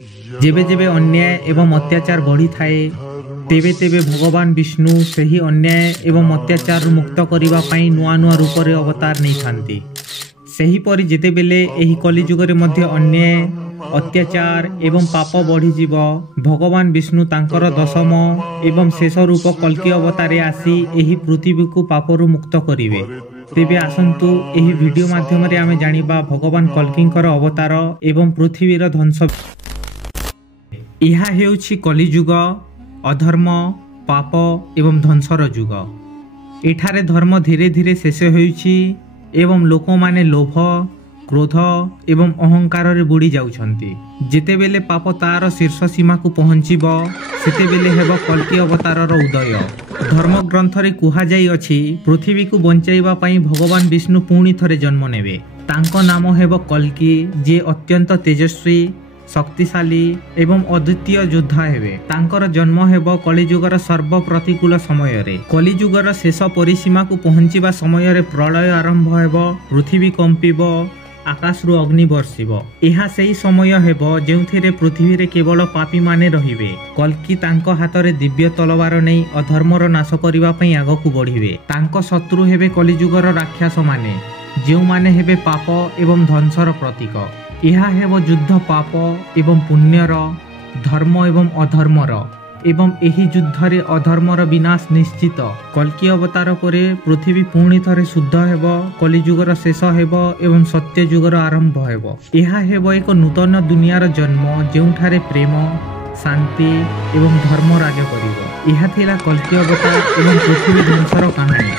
जेबे जेबे अन्याय एवं अत्याचार बढ़ी थाए तेबे तेबे भगवान विष्णु सही अन्याय एवं अत्याचार मुक्त करने पाई नुआ नुआ रूप रे अवतार नहीं थांती। सही परि जेते बेले एही कलिजुग रे मध्य अन्याय अत्याचार एवं पाप बढ़ी जीव भगवान विष्णु तांकर दशम एवं शेष रूप कल्कि अवतारे आसी एही पृथ्वी को पापरु मुक्त करिवे। तेबे आसंतु एही वीडियो माध्यम रे आमे जानिबा भगवान कल्किंकर अवतार एवं पृथ्वीर ध्वंस। यह हेउछि कलिजुग अधर्म पाप एवं ध्वंसर जुग। एठारे धर्म धीरे धीरे शेष होइछि एवं लोक माने लोभ क्रोध एवं अहंकार रे बुड़ी जाउछंती। जेतेबेले पाप तार शीर्ष सीमा को पहुंचीब सेतेबेले हेब कल्कि अवतारर उदय। धर्म ग्रंथ रे कुहा जाई अछि पृथ्वी को बंचाइबा पई भगवान विष्णु पुणी थरे जन्म नेबे। तांको नाम हेब कल्कि जे अत्यंत तेजस्वी शक्तिशाली एवं अद्वितीय योद्धा हेबे। तांकर जन्म हेब कलिजुगर सर्व प्रतिकूल समय रे। कलिजुगर शेष परिसीमा को पहुंचीबा समय रे प्रलय आरंभ हेब पृथ्वी कंपिब आकाशरु अग्नि बर्षिब। एहा सेही समय हेब जेउथिरे पृथ्वी रे केवल पापी माने रहिबे। कल्कि तांको हाथ रे दिव्य तलवार नै अधर्मर नाश करिबा पई आगकु बढ़िबे। तांको शत्रु हेबे कलिजुगर राक्षस माने जेउ माने हेबे पाप एवं ध्वंसर प्रतीक। यह हेब युद्ध पाप एवं पुण्यर धर्म एवं अधर्मर एवं एही युद्ध रे अधर्मर विनाश निश्चित। कल्कि अवतार परे पृथ्वी पुणी थरे शुद्ध हेब कलिजुगर शेष हेब एवं सत्य युगर आरंभ हेब। यह हेब एक नूतन दुनियार जन्म जेउठारे प्रेम शांति एवं धर्म राज करिवो। यह थिला कल्कि अवतार एवं पृथ्वी ध्वंसर कहानी।